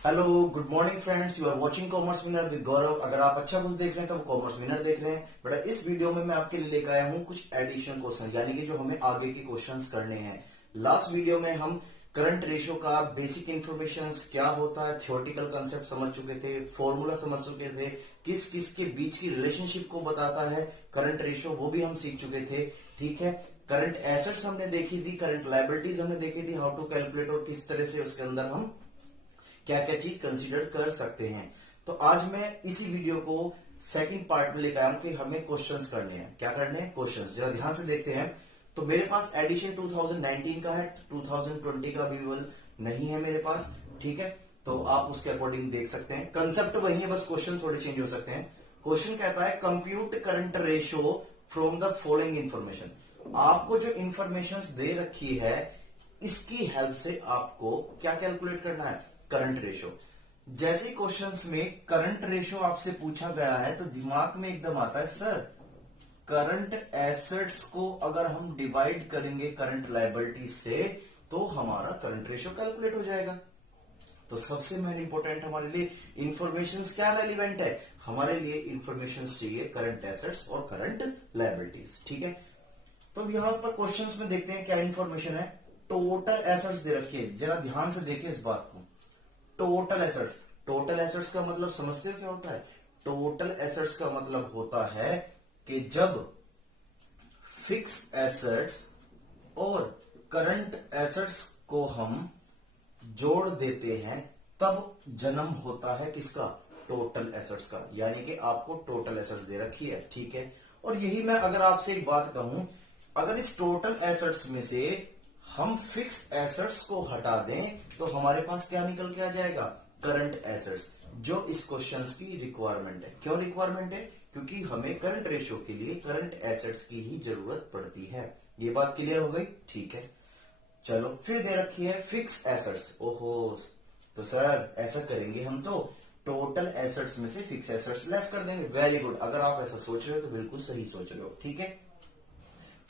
Hello good morning friends, you are watching commerce winner with Gaurav. अगर आप अच्छा कुछ देख रहे हैं तो वो कॉमर्स विनर देख रहे हैं। बेटा इस वीडियो में मैं आपके लिए लेकर आया हूं कुछ एडिशनल क्वेश्चन, यानी कि जो हमें आगे के क्वेश्चंस करने हैं। लास्ट वीडियो में हम करंट रेशियो का बेसिक इन्फॉर्मेशन क्या होता है, थ्योरेटिकल कंसेप्ट समझ चुके थे, फॉर्मूला समझ चुके थे, किस किस के बीच की रिलेशनशिप को बताता है करंट रेशियो, वो भी हम सीख चुके थे। ठीक है, करंट एसेट्स हमने देखी थी, करंट लायबिलिटीज हमने देखी थी, हाउ टू कैलकुलेट और किस तरह से उसके अंदर हम क्या क्या चीज कंसीडर कर सकते हैं। तो आज मैं इसी वीडियो को सेकंड पार्ट में लेकर आया हूं कि हमें क्वेश्चंस करने हैं। क्या करने हैं? क्वेश्चंस। जरा ध्यान से देखते हैं। तो मेरे पास एडिशन 2019 का है, 2020 का अवेलेबल नहीं है मेरे पास। ठीक है, तो आप उसके अकॉर्डिंग देख सकते हैं। कंसेप्ट वही है, बस क्वेश्चन थोड़े चेंज हो सकते हैं। क्वेश्चन कहता है compute current ratio from the following information. आपको जो इंफॉर्मेशन दे रखी है इसकी हेल्प से आपको क्या कैलकुलेट करना है? Current ratio. जैसे क्वेश्चंस में करंट रेशियो आपसे पूछा गया है तो दिमाग में एकदम आता है सर करंट एसेट्स को अगर हम डिवाइड करेंगे करंट लायबिलिटी से तो हमारा करंट रेशियो कैलकुलेट हो जाएगा। तो सबसे मेन इंपॉर्टेंट हमारे लिए इंफॉर्मेशन क्या रेलिवेंट है? हमारे लिए इंफॉर्मेशन चाहिए करंट एसेट्स और करंट लायबिलिटीज। ठीक है, तो यहां पर क्वेश्चंस में देखते हैं क्या इंफॉर्मेशन है। टोटल एसेट्स दे रखी है, जरा ध्यान से देखिए इस बात को। टोटल एसेट्स, टोटल एसेट्स का मतलब समझते हो क्या होता है? टोटल एसेट्स का मतलब होता है कि जब फिक्स एसेट्स और करंट एसेट्स को हम जोड़ देते हैं तब जन्म होता है किसका? टोटल एसेट्स का। यानी कि आपको टोटल एसेट्स दे रखी है। ठीक है, और यही मैं अगर आपसे एक बात कहूं, अगर इस टोटल एसेट्स में से हम फिक्स एसेट्स को हटा दें तो हमारे पास क्या निकल के आ जाएगा? करंट एसेट्स, जो इस क्वेश्चन की रिक्वायरमेंट है। क्यों रिक्वायरमेंट है? क्योंकि हमें करंट रेशियो के लिए करंट एसेट्स की ही जरूरत पड़ती है। ये बात क्लियर हो गई? ठीक है, चलो फिर दे रखी है फिक्स एसेट्स। ओहो, तो सर ऐसा करेंगे हम तो टोटल एसेट्स में से फिक्स एसेट्स लेस कर देंगे। वेरी गुड, अगर आप ऐसा सोच रहे हो तो बिल्कुल सही सोच रहे हो। ठीक है,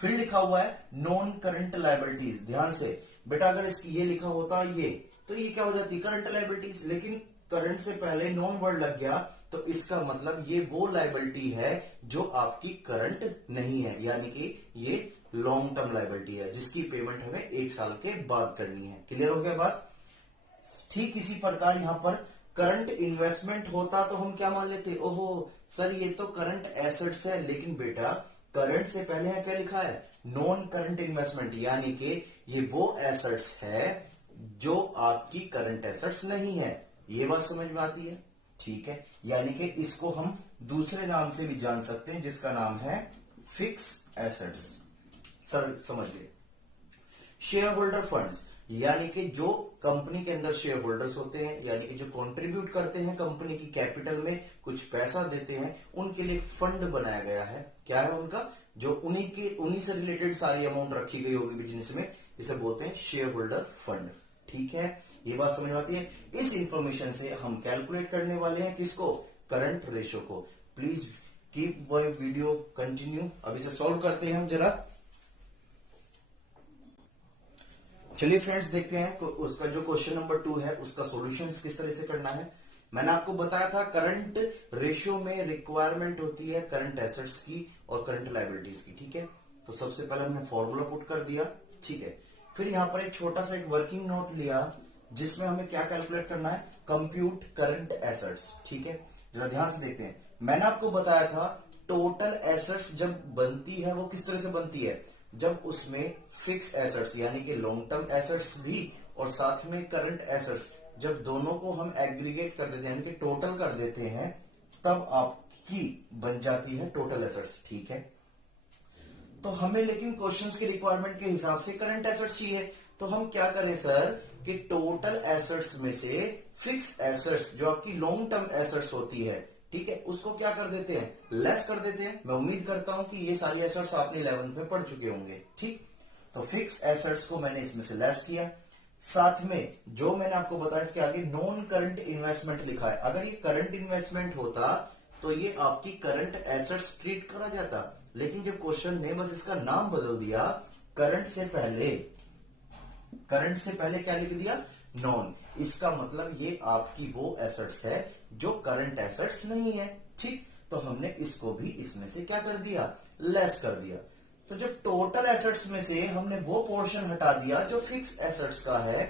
फिर लिखा हुआ है नॉन करंट लायबिलिटीज। ध्यान से बेटा, अगर इसकी ये लिखा होता ये तो ये क्या हो जाती? Current liabilities. लेकिन करंट से पहले नॉन वर्ड लग गया तो इसका मतलब ये वो लायबिलिटी है जो आपकी करंट नहीं है, यानी कि ये लॉन्ग टर्म लायबिलिटी है जिसकी पेमेंट हमें 1 साल के बाद करनी है। क्लियर हो गया बात? ठीक इसी प्रकार यहां पर करंट इन्वेस्टमेंट होता तो हम क्या मान लेते? ओहो सर ये तो करंट एसेट्स है, लेकिन बेटा करंट से पहले यहां क्या लिखा है? नॉन करंट इन्वेस्टमेंट, यानी कि ये वो एसेट्स है जो आपकी करंट एसेट्स नहीं है। ये बात समझ में आती है? ठीक है, यानी कि इसको हम दूसरे नाम से भी जान सकते हैं जिसका नाम है फिक्स एसेट्स। सर समझिए, शेयर होल्डर फंड्स, यानी कि जो कंपनी के अंदर शेयर होल्डर्स होते हैं, यानी कि जो कंट्रीब्यूट करते हैं कंपनी की कैपिटल में, कुछ पैसा देते हैं, उनके लिए फंड बनाया गया है। क्या है उनका? जो उन्हीं से रिलेटेड सारी अमाउंट रखी गई होगी बिजनेस में, जिसे बोलते हैं शेयर होल्डर फंड। ठीक है, ये बात समझ आती है? इस इंफॉर्मेशन से हम कैलकुलेट करने वाले हैं किसको? करंट रेशियो को। Please keep my video continue. अब इसे सॉल्व करते हैं हम जरा। चलिए फ्रेंड्स देखते हैं उसका जो क्वेश्चन नंबर 2 है उसका सॉल्यूशन किस तरह से करना है। मैंने आपको बताया था करंट रेशियो में रिक्वायरमेंट होती है करंट एसेट्स की और करंट लायबिलिटीज की। ठीक है, तो सबसे पहले हमने फॉर्मूला पुट कर दिया। ठीक है, फिर यहां पर एक छोटा सा एक वर्किंग नोट लिया जिसमें हमें क्या कैलकुलेट करना है? Compute current assets. ठीक है, जरा ध्यान से देखते हैं। मैंने आपको बताया था टोटल एसेट्स जब बनती है वो किस तरह से बनती है? जब उसमें फिक्स एसेट्स यानी कि लॉन्ग टर्म एसेट्स भी और साथ में करंट एसेट्स, जब दोनों को हम एग्रीगेट कर देते हैं यानी कि टोटल कर देते हैं तब आपकी बन जाती है टोटल एसेट्स। ठीक है, तो हमें लेकिन क्वेश्चंस की रिक्वायरमेंट के हिसाब से करंट एसेट्स चाहिए, तो हम क्या करें सर कि टोटल एसेट्स में से फिक्स एसेट्स जो आपकी लॉन्ग टर्म एसेट्स होती है, ठीक है, उसको क्या कर देते हैं? लेस कर देते हैं। मैं उम्मीद करता हूं कि ये सारी एसेट्स आपने 11th में पढ़ चुके होंगे। ठीक, तो फिक्स एसेट्स को मैंने इसमें से लेस किया। साथ में जो मैंने आपको बताया इसके आगे नॉन करंट इन्वेस्टमेंट लिखा है। अगर ये करंट इन्वेस्टमेंट होता तो ये आपकी करंट एसेट्स ट्रीट करा जाता, लेकिन जब क्वेश्चन ने बस इसका नाम बदल दिया, करंट से पहले क्या लिख दिया? नॉन। इसका मतलब ये आपकी वो एसेट्स है जो करंट एसेट्स नहीं है, ठीक। तो हमने इसको भी इसमें से क्या कर दिया, लेस कर दिया। तो जब टोटल एसेट्स में से हमने वो पोर्शन हटा दिया जो फिक्स एसेट्स का है,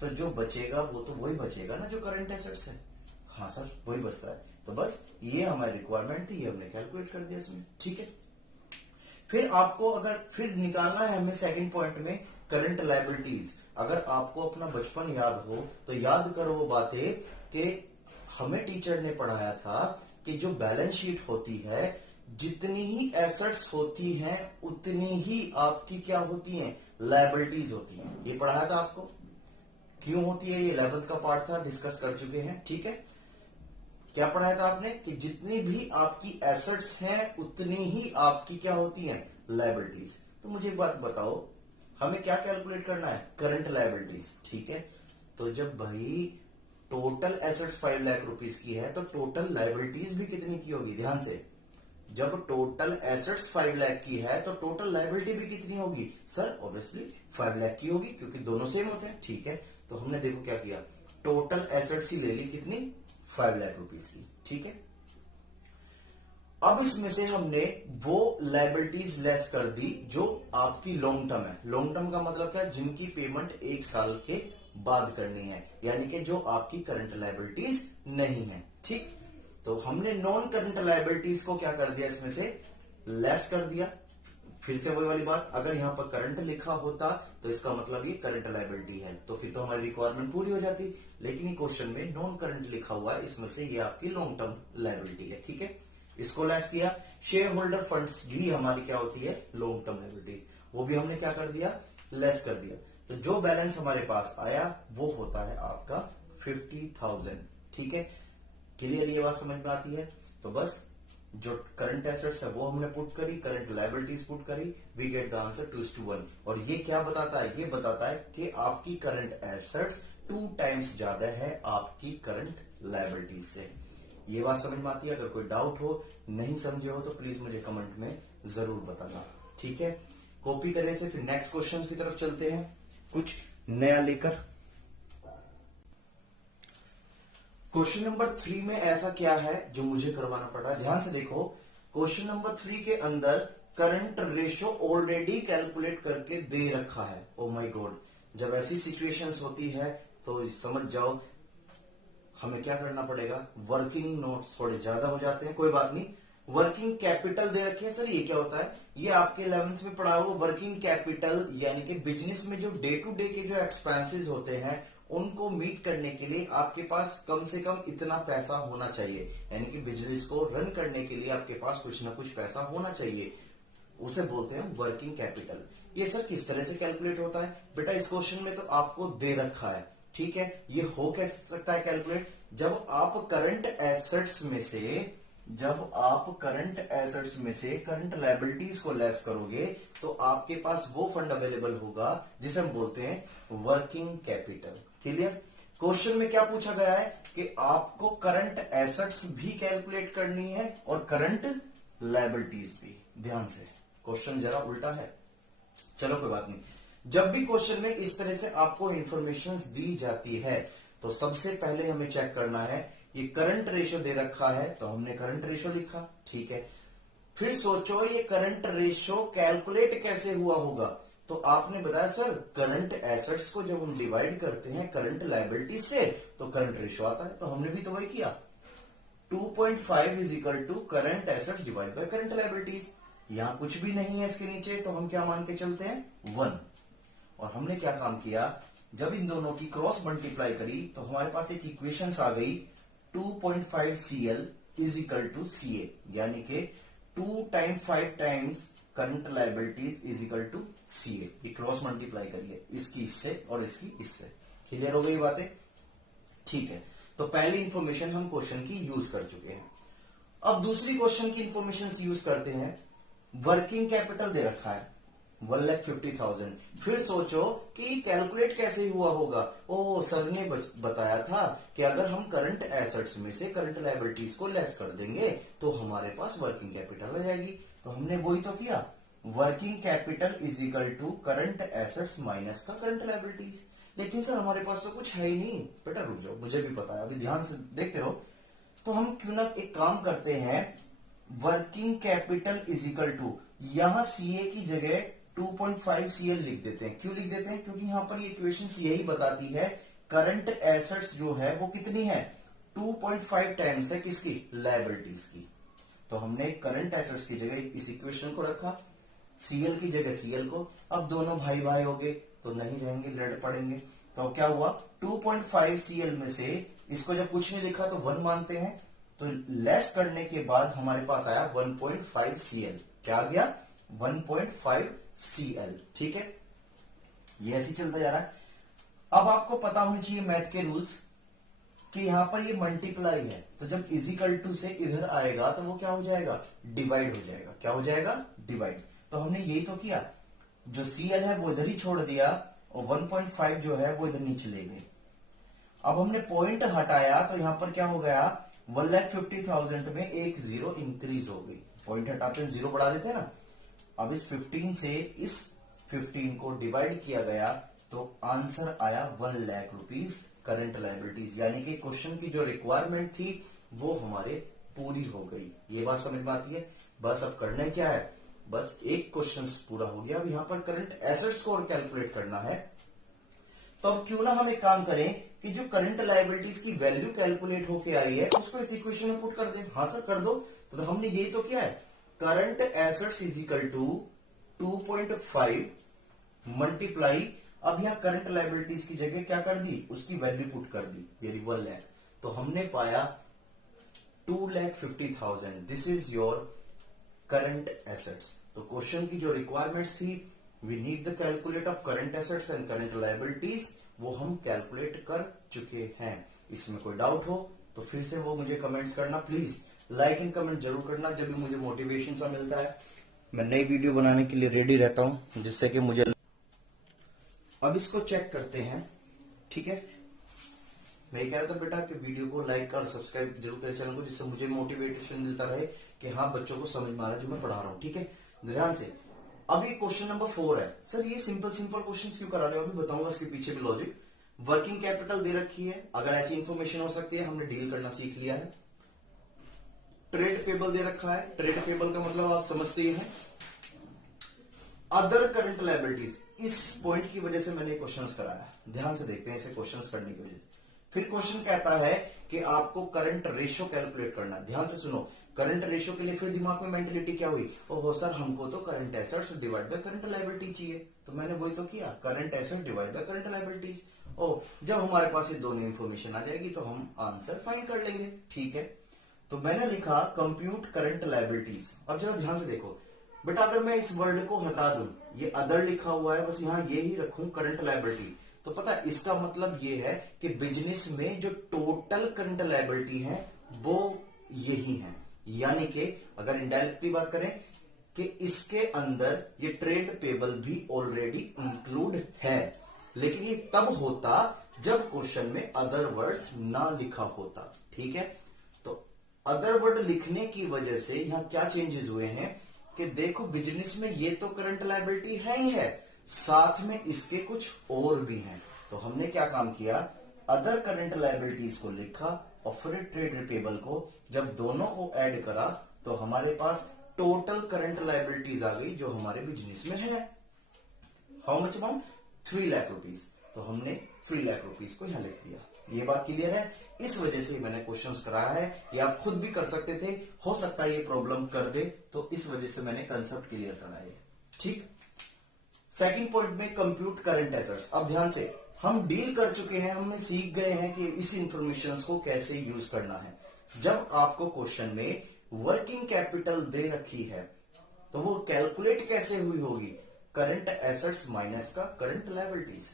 तो जो बचेगा वो तो वही बचेगा ना जो करंट एसेट्स है। हाँ सर, वही बचता है। तो बस ये हमारी रिक्वायरमेंट थी, ये हमने कैलकुलेट कर दिया इसमें, ठीक है। फिर आपको अगर फिर निकालना है हमें सेकंड पॉइंट में करंट लायबिलिटीज। अगर आपको अपना बचपन याद हो तो याद करो वो बातें कि हमें टीचर ने पढ़ाया था कि जो बैलेंस शीट होती है, जितनी ही एसेट्स होती हैं उतनी ही आपकी क्या होती हैं, लायबिलिटीज होती हैं। ये पढ़ाया था आपको, क्यों होती है, ये 11th का पार्ट था, डिस्कस कर चुके हैं, ठीक है। क्या पढ़ाया था आपने कि जितनी भी आपकी एसेट्स हैं उतनी ही आपकी क्या होती हैं, लायबिलिटीज। तो मुझे एक बात बताओ, हमें क्या कैलकुलेट करना है, करंट लायबिलिटीज, ठीक है। तो जब भाई टोटल एसेट्स 5 लाख रुपीस की है तो टोटल लायबिलिटीज भी कितनी की होगी, ध्यान से। जब टोटल एसेट्स 5 लाख की है तो टोटल लायबिलिटी भी कितनी होगी, सर ऑब्वियसली 5 लाख की होगी, क्योंकि दोनों सेम होते हैं, ठीक है। तो हमने देखो क्या किया, टोटल एसेट्स ही ले ली, कितनी, 5 लाख रुपीस की, ठीक है। अब इसमें से हमने वो लायबिलिटीज लेस कर दी जो आपकी लॉन्ग टर्म है। लॉन्ग टर्म का मतलब क्या है, जिनकी पेमेंट 1 साल के बाद करनी है, यानी कि जो आपकी करंट लायबिलिटीज नहीं है, ठीक। तो हमने नॉन करंट लायबिलिटीज को क्या कर दिया, इसमें से लेस कर दिया। फिर से वही वाली बात, अगर यहां पर करंट लिखा होता तो इसका मतलब ये करंट लायबिलिटी है, तो फिर तो हमारी रिक्वायरमेंट पूरी हो जाती। लेकिन ये क्वेश्चन में नॉन करंट लिखा हुआ है, इसमें से ये आपकी लॉन्ग टर्म लायबिलिटी है, ठीक है। इसको लेस किया। शेयर होल्डर फंड्स भी हमारी क्या होती है, लॉन्ग टर्म लायबिलिटी, वो भी हमने क्या कर दिया, लेस कर दिया। तो जो बैलेंस हमारे पास आया वो होता है आपका 50,000, ठीक है। क्लियर, ये बात समझ में आती है। तो बस जो करंट एसेट्स है वो हमने पुट करी, करंट लायबिलिटीज पुट करी, वी गेट द आंसर 2:1। और ये क्या बताता है, ये बताता है कि आपकी करंट एसेट्स 2 टाइम्स ज्यादा है आपकी करंट लायबिलिटीज से। ये बात समझ में आती है। अगर कोई डाउट हो, नहीं समझे हो, तो प्लीज मुझे कमेंट में जरूर बताना, ठीक है। कॉपी करें से फिर नेक्स्ट क्वेश्चन की तरफ चलते हैं, कुछ नया लेकर। क्वेश्चन नंबर 3 में ऐसा क्या है जो मुझे करवाना पड़ रहा है, ध्यान से देखो। क्वेश्चन नंबर 3 के अंदर करंट रेशो ऑलरेडी कैलकुलेट करके दे रखा है। ओ माय गॉड, जब ऐसी सिचुएशंस होती है तो समझ जाओ हमें क्या करना पड़ेगा, वर्किंग नोट्स थोड़े ज्यादा हो जाते हैं, कोई बात नहीं। वर्किंग कैपिटल दे रखे है, सर ये क्या होता है, ये आपके 11th में पढ़ा हुआ वर्किंग कैपिटल, यानी कि बिजनेस में जो डे टू डे के जो एक्सपेंसेस होते हैं उनको मीट करने के लिए आपके पास कम से कम इतना पैसा होना चाहिए, यानी कि बिजनेस को रन करने के लिए आपके पास कुछ ना कुछ पैसा होना चाहिए, उसे बोलते हैं वर्किंग कैपिटल। ये सर किस तरह से कैलकुलेट होता है, बेटा इस क्वेश्चन में तो आपको दे रखा है, ठीक है। ये हो कैसे सकता है कैलकुलेट, जब आप करंट एसेट्स में से करंट लायबिलिटीज को लेस करोगे तो आपके पास वो फंड अवेलेबल होगा जिसे हम बोलते हैं वर्किंग कैपिटल। क्लियर। क्वेश्चन में क्या पूछा गया है कि आपको करंट एसेट्स भी कैलकुलेट करनी है और करंट लायबिलिटीज भी। ध्यान से, क्वेश्चन जरा उल्टा है, चलो कोई बात नहीं। जब भी क्वेश्चन में इस तरह से आपको इंफॉर्मेशन दी जाती है तो सबसे पहले हमें चेक करना है, ये करंट रेशो दे रखा है तो हमने करंट रेशो लिखा, ठीक है। फिर सोचो ये करंट रेशो कैलकुलेट कैसे हुआ होगा, तो आपने बताया सर करंट एसेट्स को जब हम डिवाइड करते हैं करंट लायबिलिटी से तो करंट रेशो आता है, तो हमने भी तो वही किया। 2.5 is equal to current assets divide by current liabilities. यहां कुछ भी नहीं है इसके नीचे, तो हम क्या मान के चलते हैं, 1। और हमने क्या काम किया, जब इन दोनों की क्रॉस मल्टीप्लाई करी तो हमारे पास एक इक्वेशंस आ गई, 2.5 CL is equal to CA, यानी कि 2 time 5 times current liabilities is equal to CA। ये क्रॉस मल्टीप्लाई करिए, इसकी इससे और इसकी इससे। क्लियर हो गई बातें, ठीक है। तो पहली इंफॉर्मेशन हम क्वेश्चन की यूज कर चुके हैं। अब दूसरी क्वेश्चन की इंफॉर्मेशन यूज करते हैं। वर्किंग कैपिटल दे रखा है 1,50,000। फिर सोचो कि कैलकुलेट कैसे हुआ होगा। ओ सर ने बताया था कि अगर हम करंट एसेट्स में से करंट लायबिलिटीज को लेस कर देंगे तो हमारे पास वर्किंग कैपिटल आ जाएगी। तो हमने वही तो किया, working capital is equal to current assets minus का करंट लायबिलिटीज। लेकिन सर हमारे पास तो कुछ है ही नहीं। बेटा रुक जाओ, मुझे भी पता है, अभी ध्यान से देखते रहो। तो हम क्यों ना एक काम करते हैं, working capital is equal to, यहां सीए की जगह 2.5 सीएल लिख देते हैं। क्यों लिख देते हैं? क्योंकि यहां पर ये इक्वेशन यही बताती है करंट एसेट्स जो है वो कितनी है, 2.5 टाइम्स है किसकी, लायबिलिटीज की। तो हमने करंट एसेट्स की जगह इस इक्वेशन को रखा, सीएल की जगह सीएल को। अब दोनों भाई भाई हो गए तो नहीं रहेंगे, लड़ पड़ेंगे। तो क्या हुआ, 2.5 सीएल में से इसको जब कुछ नहीं लिखा तो 1 मानते हैं, तो लेस करने के बाद हमारे पास आया 1.5 सीएल। क्या आ गया, 1.5 सीएल। ठीक है, ये ऐसे चलता जा रहा है। अब आपको पता होना चाहिए मैथ के रूल्स कि यहां पर ये मल्टीप्लाई है, तो जब इजिकल टू से इधर आएगा तो वो क्या हो जाएगा, डिवाइड हो जाएगा। क्या हो जाएगा, डिवाइड। तो हमने यही तो किया, जो सीएल है वो इधर ही छोड़ दिया और 1.5 जो है वो इधर नीचे ले गए। अब हमने पॉइंट हटाया तो यहां पर क्या हो गया, 1,50,000 में एक जीरो इंक्रीज हो गई। पॉइंट हटाते हैं जीरो बढ़ा देते हैं ना। अब इस 15 से इस 15 को डिवाइड किया गया तो आंसर आया 1 लाख रुपीज करंट लायबिलिटीज। यानी कि क्वेश्चन की जो रिक्वायरमेंट थी वो हमारे पूरी हो गई। ये बात समझ में आती है। बस अब करना क्या है, बस एक क्वेश्चन पूरा हो गया। अब यहां पर करंट एसेट्स को और कैलकुलेट करना है। तो अब क्यों ना हम एक काम करें कि जो करंट लायबिलिटीज की वैल्यू कैलकुलेट होके आई है उसको इस इक्वेशन में पुट कर दें। हाँ सर कर दो। तो हमने यही तो किया है, current assets is equal to 2.5 multiply, अब यहां करंट लायबिलिटीज की जगह क्या कर दी, उसकी वैल्यू पुट कर दी, यानी 1 लाख। तो हमने पाया 2,50,000। This is your current assets. तो क्वेश्चन की जो रिक्वायरमेंट्स थी, we need the calculate of current assets and current liabilities, वो हम कैलकुलेट कर चुके हैं। इसमें कोई डाउट हो तो फिर से वो मुझे कमेंट्स करना प्लीज। लाइक एंड कमेंट जरूर करना, जब भी मुझे मोटिवेशन सा मिलता है मैं नई वीडियो बनाने के लिए रेडी रहता हूं, जिससे कि मुझे। अब इसको चेक करते हैं, ठीक है। मैं ये कह रहा था बेटा कि वीडियो को लाइक और सब्सक्राइब जरूर करें चैनल को, जिससे मुझे मोटिवेशन मिलता रहे कि हाँ बच्चों को समझ में आ रहा है जो मैं पढ़ा रहा हूँ। ठीक है, ध्यान से। अब ये क्वेश्चन नंबर 4 है। सर ये सिंपल सिंपल क्वेश्चन क्यों करा रहे हो, अभी बताऊंगा इसके पीछे भी लॉजिक। वर्किंग कैपिटल दे रखी है, अगर ऐसी इंफॉर्मेशन हो सकती है, हमने डील करना सीख लिया है। ट्रेड पेबल दे रखा है, ट्रेड पेबल का मतलब आप समझते ही हैं। अदर करंट लायबिलिटीज, इस पॉइंट की वजह से मैंने क्वेश्चंस कराया, ध्यान से देखते हैं इसे क्वेश्चंस करने की वजह से। फिर क्वेश्चन कहता है कि आपको करंट रेशियो कैलकुलेट करना है। ध्यान से सुनो, करंट रेशियो के लिए फिर दिमाग में मेंटेलिटी क्या हुई, ओहो सर हमको तो current assets divide by current liability चाहिए। तो मैंने वही तो किया, current asset divide by current liabilities. ओ जब हमारे पास ये दोनों इंफॉर्मेशन आ जाएगी तो हम आंसर फाइंड कर लेंगे। ठीक है, तो मैंने लिखा कंप्यूट करंट लायबिलिटीज। अब जरा ध्यान से देखो बेटा, अगर मैं इस वर्ड को हटा दूं, ये अदर लिखा हुआ है, बस यहां ये ही रखूं करंट लायबिलिटी, तो पता है इसका मतलब ये है कि बिजनेस में जो टोटल करंट लायबिलिटी है वो यही है। यानी कि अगर इनडायरेक्टली बात करें कि इसके अंदर ये ट्रेड पेबल भी ऑलरेडी इंक्लूड है, लेकिन ये तब होता जब क्वेश्चन में अदर वर्ड्स ना लिखा होता। ठीक है, तो अदर वर्ड लिखने की वजह से यहां क्या चेंजेस हुए हैं कि देखो बिजनेस में ये तो करंट लायबिलिटी है ही है, साथ में इसके कुछ और भी हैं। तो हमने क्या काम किया, अदर करंट लायबिलिटीज को लिखा और फिर ट्रेड पेबल को, जब दोनों को ऐड करा तो हमारे पास टोटल करंट लायबिलिटीज आ गई जो हमारे बिजनेस में है। How much amount, 3 lakh rupees. तो हमने 3 लाख रुपीज को यहां लिख दिया। ये बात क्लियर है, इस वजह से मैंने क्वेश्चंस कराया है। ये आप खुद भी कर सकते थे, हो सकता है ये प्रॉब्लम कर दे, तो इस वजह से मैंने कंसेप्ट क्लियर कराया है। ठीक, सेकंड पॉइंट में कंप्यूट करंट एसेट्स। अब ध्यान से, हम डील कर चुके हैं, हमने सीख गए हैं कि इस इंफॉर्मेशन को कैसे यूज करना है। जब आपको क्वेश्चन में वर्किंग कैपिटल दे रखी है तो वो कैलकुलेट कैसे हुई होगी, करंट एसेट्स माइनस का करंट लायबिलिटीज।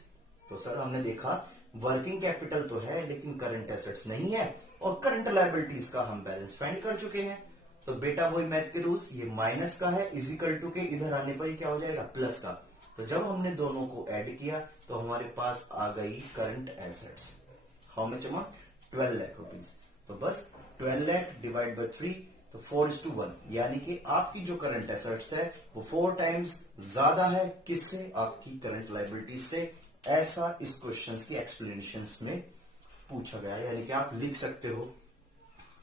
तो सर हमने देखा वर्किंग कैपिटल तो है लेकिन करंट एसेट्स नहीं है, और करंट लायबिलिटीज का हम बैलेंस फाइंड कर चुके हैं। तो बेटा वही मैथ के रूल्स, ये माइनस का है, इजिकल टू के इधर आने पर ही क्या हो जाएगा, प्लस का। तो जब हमने दोनों को ऐड किया तो हमारे पास आ गई current assets. How much amount, 12 lakh rupees. तो बस 12 लाख डिवाइड बाय 3, तो 4:1, यानी कि आपकी जो करंट एसेट्स है वो 4 टाइम्स ज्यादा है किससे, आपकी करंट लायबिलिटीज से। ऐसा इस क्वेश्चन की एक्सप्लेनेशन में पूछा गया है, यानी कि आप लिख सकते हो।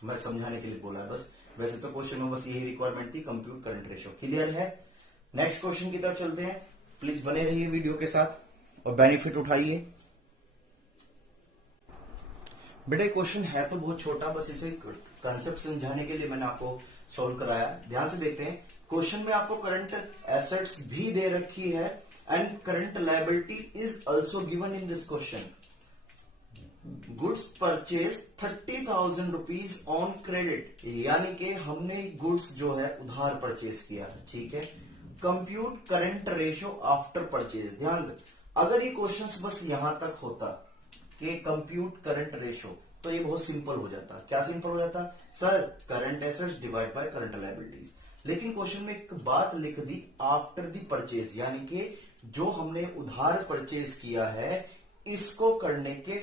मैं समझाने के लिए बोला है बस, वैसे तो क्वेश्चन में बस यही रिक्वायरमेंट थी, कंप्यूट करंट रेशियो। क्लियर है? नेक्स्ट क्वेश्चन की तरफ चलते हैं। प्लीज बने रहिए वीडियो के साथ और बेनिफिट उठाइए। बेटा क्वेश्चन है तो बहुत छोटा, बस इसे कंसेप्ट समझाने के लिए मैंने आपको सॉल्व कराया। ध्यान से देखते हैं। क्वेश्चन में आपको करंट एसेट्स भी दे रखी है and current liability is also given in this question. Goods purchase 30,000 rupees on credit, यानी कि हमने गुड्स जो है उधार परचेज किया है। ठीक है। Compute current ratio after purchase. ध्यान दे, अगर ये क्वेश्चन बस यहां तक होता कि कंप्यूट करंट रेशियो, तो ये बहुत सिंपल हो जाता। क्या सिंपल हो जाता? Sir current assets divide by current liabilities. लेकिन क्वेश्चन में एक बात लिख दी, आफ्टर दी परचेज, यानी कि जो हमने उधार परचेज किया है इसको करने के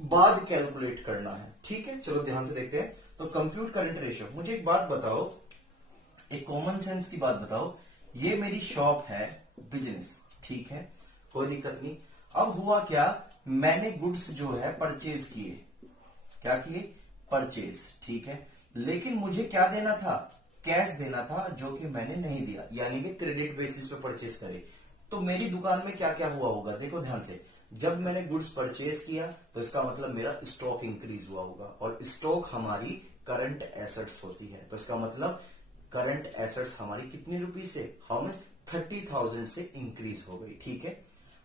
बाद कैलकुलेट करना है। ठीक है, चलो ध्यान से देखते हैं। तो कंप्यूट करंट रेशियो, मुझे एक बात बताओ, एक कॉमन सेंस की बात बताओ। ये मेरी शॉप है, बिजनेस, ठीक है, कोई दिक्कत नहीं। अब हुआ क्या, मैंने गुड्स जो है परचेज किए। क्या किए? परचेज। ठीक है, लेकिन मुझे क्या देना था? कैश देना था, जो कि मैंने नहीं दिया, यानी कि क्रेडिट बेसिस पे परचेज करे। तो मेरी दुकान में क्या क्या हुआ होगा, देखो ध्यान से। जब मैंने गुड्स परचेज किया तो इसका मतलब मेरा स्टॉक इंक्रीज हुआ होगा, और स्टॉक हमारी करंट एसेट्स होती है। तो इसका मतलब करंट एसेट्स हमारी कितनी रुपीज से, हाउ मच, 30,000 से इंक्रीज हो गई। ठीक है।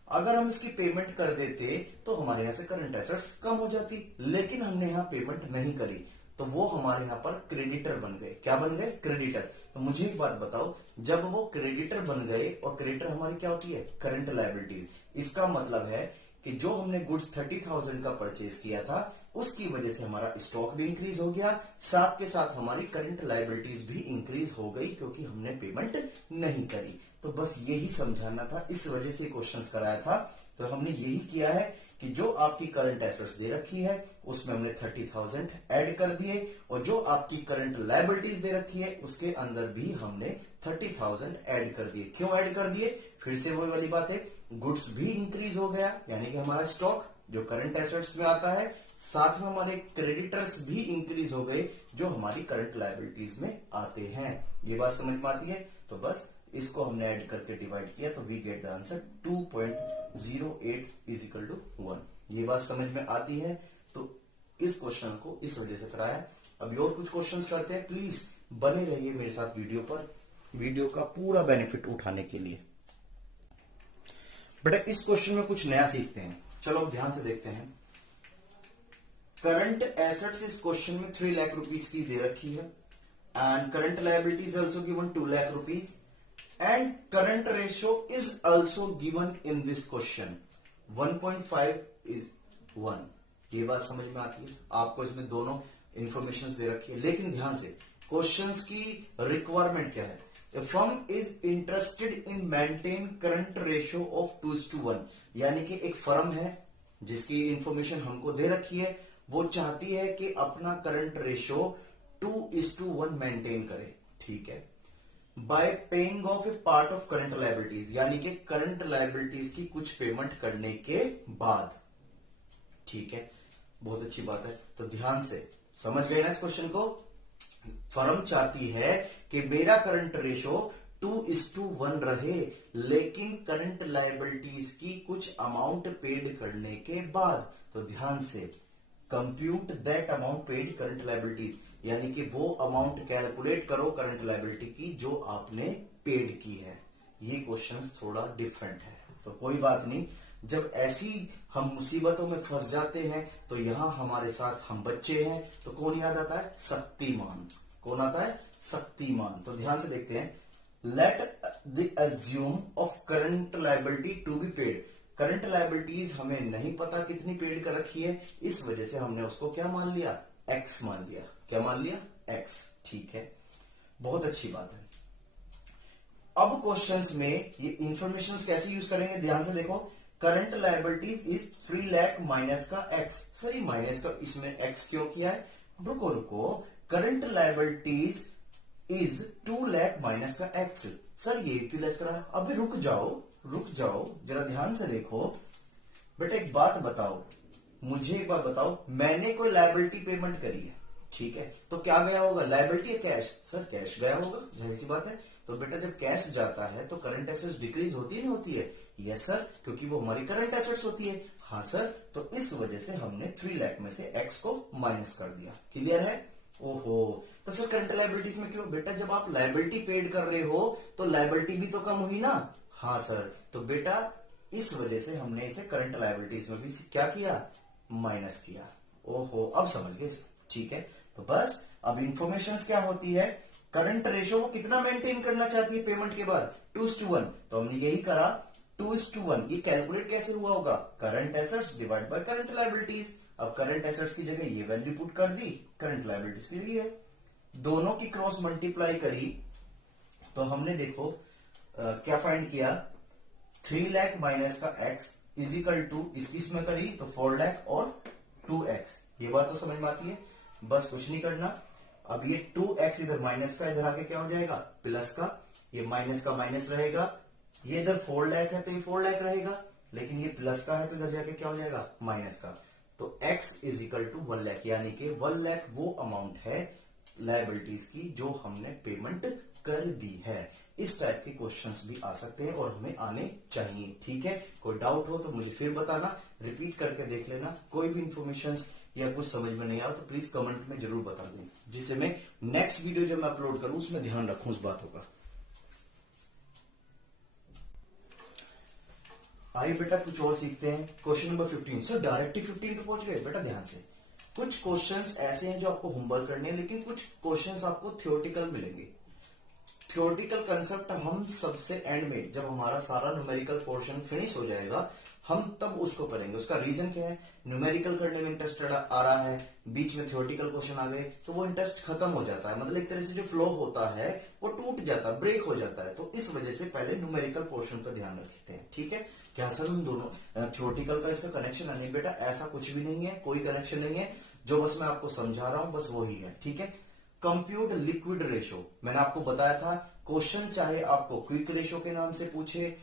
अगर हम इसकी पेमेंट कर देते तो हमारे यहां से करंट एसेट्स कम हो जाती, लेकिन हमने यहां पेमेंट नहीं करी, तो वो हमारे यहां पर क्रेडिटर बन गए। क्या बन गए? क्रेडिटर। तो मुझे एक बात बताओ, जब वो क्रेडिटर बन गए, और क्रेडिटर हमारी क्या होती है? Current liabilities. इसका मतलब है कि जो हमने गुड्स 30,000 का परचेज किया था, उसकी वजह से हमारा स्टॉक भी इंक्रीज हो गया, साथ के साथ हमारी करंट लायबिलिटीज भी इंक्रीज हो गई, क्योंकि हमने पेमेंट नहीं करी। तो बस यही समझाना था, इस वजह से क्वेश्चंस कराया था। तो हमने यही किया है कि जो आपकी करंट एसेट्स दे रखी है उसमें हमने 30,000 ऐड कर दिए, और जो आपकी करंट लायबिलिटीज दे रखी है उसके अंदर भी हमने 30,000 ऐड कर दिए। क्यों ऐड कर दिए? फिर से वही वाली बात है, गुड्स भी इंक्रीज हो गया, यानी कि हमारा स्टॉक जो करंट एसेट्स में आता है, साथ में हमारे क्रेडिटर्स भी इंक्रीज हो गए जो हमारी करंट लायबिलिटीज में आते हैं। ये बात समझ में आती है? तो बस इसको हमने ऐड करके डिवाइड किया, तो we get the answer 2.08 is equal to 1। ये बात समझ में आती है? तो इस क्वेश्चन को इस वजह से कराया। अभी और कुछ क्वेश्चंस करते हैं, प्लीज बने रहिए मेरे साथ वीडियो पर, वीडियो का पूरा बेनिफिट उठाने के लिए। बेटा इस क्वेश्चन में कुछ नया सीखते हैं, चलो ध्यान से देखते हैं। करंट एसेट्स इस क्वेश्चन में 3 लाख रुपीज की दे रखी है, and current liabilities also given 2 lakh rupees, and current ratio is also given in this question 1.5 is 1। ये बात समझ में आती है? आपको इसमें दोनों इंफॉर्मेशन दे रखी है, लेकिन ध्यान से क्वेश्चंस की रिक्वायरमेंट क्या है? A firm is interested in maintain current ratio of 2:1, यानी कि एक फर्म है जिसकी इंफॉर्मेशन हमको दे रखी है, वो चाहती है कि अपना करंट रेशियो 2:1 मेंटेन करे। ठीक है। Bye paying off A part of current liabilities, यानी कि करंट लायबिलिटीज की कुछ पेमेंट करने के बाद। ठीक है, बहुत अच्छी बात है। तो ध्यान से समझ गए ना इस क्वेश्चन को? फर्म चाहती है कि मेरा करंट रेशो 2:1 रहे, लेकिन करंट लायबिलिटीज की कुछ अमाउंट पेड करने के बाद। तो ध्यान से, compute that amount paid current liabilities, यानी कि वो अमाउंट कैलकुलेट करो करंट लायबिलिटी की जो आपने पेड की है। ये क्वेश्चन थोड़ा डिफरेंट है, तो कोई बात नहीं। जब ऐसी हम मुसीबतों में फंस जाते हैं तो यहां हमारे साथ हम बच्चे हैं, तो कौन याद आता है? शक्तिमान। कौन आता है? शक्तिमान। तो ध्यान से देखते हैं। Let the assume of current liability to be paid. Current liabilities हमें नहीं पता कितनी पेड कर रखी है, इस वजह से हमने उसको क्या मान लिया? एक्स मान लिया। क्या मान लिया? एक्स। ठीक है, बहुत अच्छी बात है। अब क्वेश्चंस में ये इंफॉर्मेशन कैसे यूज करेंगे, ध्यान से देखो। Current liabilities is 3 lakh minus का एक्स। सर ये माइनस का इसमें एक्स क्यों किया है? रुको रुको, current liabilities is 2 lakh minus का एक्स। सर ये क्यों लेस करा? अभी रुक जाओ, रुक जाओ, जरा ध्यान से देखो। बेटा एक बात बताओ, मुझे एक बात बताओ, मैंने कोई लायबिलिटी पेमेंट करी है, ठीक है, तो क्या गया होगा, लायबिलिटी या कैश? सर कैश गया होगा, जाहिर सी बात है। तो बेटा जब कैश जाता है तो करंट एसेट्स डिक्रीज होती नहीं होती है? यस सर, क्योंकि वो हमारी करंट एसेट्स होती है। हाँ सर, तो इस वजह से हमने 3 लाख में से एक्स को माइनस कर दिया। क्लियर है? ओहो, तो सर करंट लायबिलिटीज में क्यों? बेटा जब आप लायबिलिटी पेड कर रहे हो तो लायबिलिटी भी तो कम हुई ना। हाँ सर, तो बेटा इस वजह से हमने इसे करंट लायबिलिटीज में भी क्या किया, माइनस किया। ओहो, अब समझ गए। ठीक है, तो बस अब इंफॉर्मेशन क्या होती है, करंट रेशो वो कितना मेंटेन करना चाहती है पेमेंट के बाद, 2:1। तो हमने यही करा, 2:1। ये कैलकुलेट कैसे हुआ होगा, current assets divide by current liabilities. अब करंट एसेट्स की जगह ये वैल्यू पुट कर दी, करंट लायबिलिटीज के लिए दोनों की क्रॉस मल्टीप्लाई करी, तो हमने देखो क्या फाइंड किया, 3 लाख माइनस का एक्स इज इक्वल टू इसमें करी तो 4 लाख और 2x। ये बात तो समझ में आती है, बस कुछ नहीं करना। अब ये 2x इधर माइनस का, इधर आके क्या हो जाएगा, प्लस का, ये माइनस का माइनस रहेगा, ये इधर 4 लाख है तो ये 4 लाख रहेगा, लेकिन ये प्लस का है तो इधर जाके क्या हो जाएगा, माइनस का। तो x is equal to 1 lakh, यानी कि 1 लाख वो अमाउंट है लायबिलिटीज की जो हमने पेमेंट कर दी है। इस टाइप के क्वेश्चंस भी आ सकते हैं और हमें आने चाहिए। ठीक है, कोई डाउट हो तो मुझे फिर बताना, रिपीट करके देख लेना। कोई भी इंफॉर्मेशन या कुछ समझ में नहीं आ रहा तो प्लीज कमेंट में जरूर बता दें, जिससे मैं नेक्स्ट वीडियो जब मैं अपलोड करूं उसमें ध्यान रखूं उस बातों का। आइए बेटा कुछ और सीखते हैं। Question number 15। सर डायरेक्टली 15 पे पहुंच गए? बेटा ध्यान से, कुछ क्वेश्चंस ऐसे हैं जो आपको होमवर्क करने हैं, लेकिन कुछ क्वेश्चंस आपको थ्योरेटिकल मिलेंगे। थ्योरेटिकल कंसेप्ट हम सबसे एंड में, जब हमारा सारा न्यूमेरिकल पोर्शन फिनिश हो जाएगा, हम तब उसको करेंगे। उसका रीजन क्या है, न्यूमेरिकल करने में इंटरेस्टेड आ रहा है, बीच में थ्योरेटिकल क्वेश्चन आ गए तो वो इंटरेस्ट खत्म हो जाता है, मतलब एक तरह से जो फ्लो होता है वो टूट जाता है, ब्रेक हो जाता है। तो इस वजह से पहले न्यूमेरिकल पोर्शन पर ध्यान रखते हैं। ठीक है, क्या सर हम दोनों थ्योरेटिकल का इसका कनेक्शन है? नहीं बेटा, ऐसा कुछ भी नहीं है, कोई कनेक्शन नहीं है, जो बस मैं आपको समझा रहा हूं बस वही है। ठीक है, कंप्यूट लिक्विड रेशो, मैंने आपको बताया था क्वेश्चन चाहे आपको क्विक रेशो के नाम से पूछे,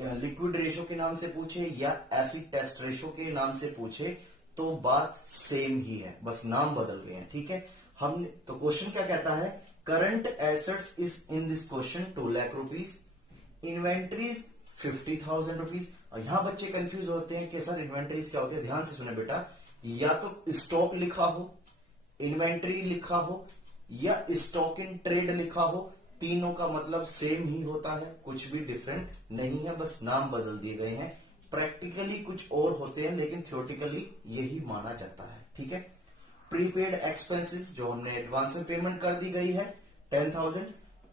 लिक्विड रेशो के नाम से पूछे या एसिड टेस्ट रेशो के नाम से पूछे, तो बात सेम ही है, बस नाम बदल गए हैं। ठीक है, हमने तो क्वेश्चन क्या कहता है, current assets is in this question 2 lakh rupees, inventories 50,000 rupees. और यहां बच्चे कंफ्यूज होते हैं कि सर इन्वेंट्रीज क्या होती है। ध्यान से सुने बेटा, या तो स्टॉक लिखा हो, इन्वेंट्री लिखा हो या स्टॉक इन ट्रेड लिखा हो, तीनों का मतलब सेम ही होता है, कुछ भी डिफरेंट नहीं है, बस नाम बदल दिए गए हैं। प्रैक्टिकली कुछ और होते हैं लेकिन थ्योरेटिकली यही माना जाता है। ठीक है, प्रीपेड एक्सपेंसेस जो हमने एडवांस में पेमेंट कर दी गई है 10,000,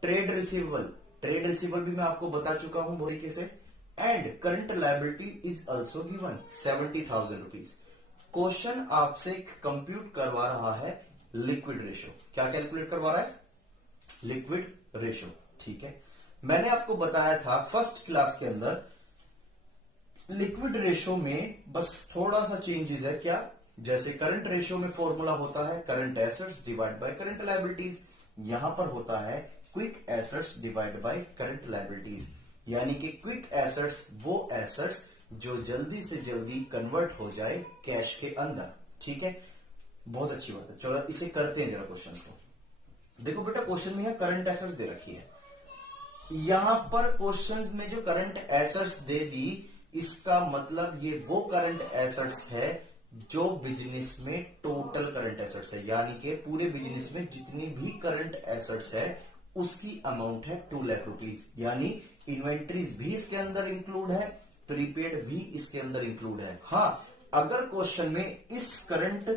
ट्रेड रिसीवेबल, ट्रेड रिसीवेबल भी मैं आपको बता चुका हूं बहुत तरीके से, and current liability is also given 70,000 rupees. Question आपसे कंप्यूट करवा रहा है लिक्विड रेशो। क्या कैलकुलेट करवा रहा है, लिक्विड रेशो। ठीक है, मैंने आपको बताया था फर्स्ट क्लास के अंदर लिक्विड रेशो में बस थोड़ा सा चेंजेस है। क्या, जैसे करंट रेशो में फॉर्मूला होता है current assets divide by current liabilities, यहां पर होता है quick assets divide by current liabilities. यानी कि क्विक एसेट्स वो एसेट्स जो जल्दी से जल्दी कन्वर्ट हो जाए कैश के अंदर। ठीक है, बहुत अच्छी बात है। चलो इसे करते हैं जरा क्वेश्चंस को। देखो बेटा क्वेश्चन में यहां करंट एसेट्स दे रखी है, यहां पर क्वेश्चन में जो करंट एसेट्स दे दी इसका मतलब ये वो करंट एसेट्स है जो बिजनेस में टोटल करंट एसेट्स है, यानी कि पूरे बिजनेस में जितनी भी करंट एसेट्स है उसकी अमाउंट है 2 लाख रुपीज। यानी इन्वेंट्रीज भी इसके अंदर इंक्लूड है, प्रीपेड भी इसके अंदर इंक्लूड है। हाँ, अगर क्वेश्चन में इस करंट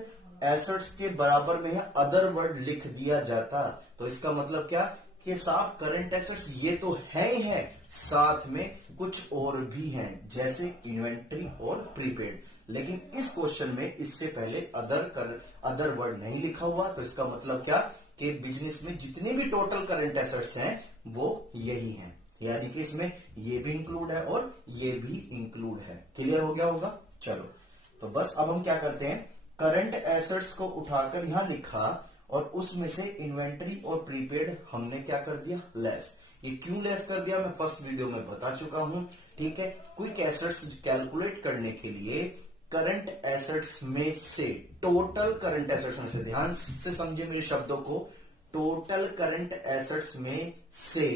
एसेट्स के बराबर में अदर वर्ड लिख दिया जाता तो इसका मतलब क्या कि साहब करंट एसेट्स ये तो है ही है, साथ में कुछ और भी हैं जैसे इन्वेंट्री और प्रीपेड। लेकिन इस क्वेश्चन में इससे पहले अदर वर्ड नहीं लिखा हुआ, तो इसका मतलब क्या कि बिजनेस में जितने भी टोटल करंट एसेट्स हैं वो यही हैं, यानी कि इसमें ये भी इंक्लूड है और ये भी इंक्लूड है। क्लियर हो गया होगा। चलो तो बस अब हम क्या करते हैं, करंट एसेट्स को उठाकर यहां लिखा और उसमें से इन्वेंट्री और प्रीपेड हमने क्या कर दिया, लेस। ये क्यों लेस कर दिया मैं फर्स्ट वीडियो में बता चुका हूं। ठीक है। क्विक एसेट्स कैलकुलेट करने के लिए करंट एसेट्स में से, टोटल करंट एसेट्स में से, ध्यान से समझे मेरे शब्दों को, टोटल करंट एसेट्स में से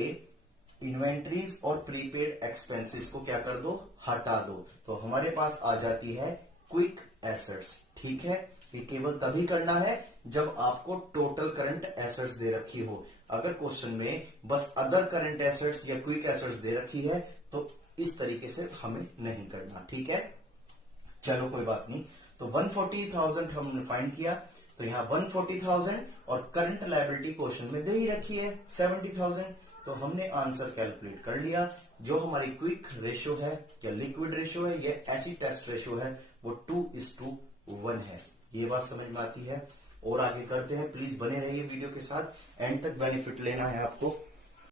इन्वेंट्रीज और प्रीपेड एक्सपेंसेस को क्या कर दो, हटा दो, तो हमारे पास आ जाती है क्विक एसेट्स। ठीक है, ये केवल तभी करना है जब आपको टोटल करंट एसेट्स दे रखी हो। अगर क्वेश्चन में बस अदर करंट एसेट्स या क्विक एसेट्स दे रखी है तो इस तरीके से हमें नहीं करना। ठीक है, चलो कोई बात नहीं। तो 140,000 हमने फाइंड किया, तो यहां 140,000 और करंट लायबिलिटी क्वेश्चन में दे ही रखी है 70,000, तो हमने आंसर कैलकुलेट कर लिया। जो हमारी क्विक रेशियो है या लिक्विड रेशियो है या एसिड टेस्ट रेशियो है वो 2:1 है। ये बात समझ में आती है। और आगे करते हैं, प्लीज बने रहिए वीडियो के साथ, एंड तक बेनिफिट लेना है आपको।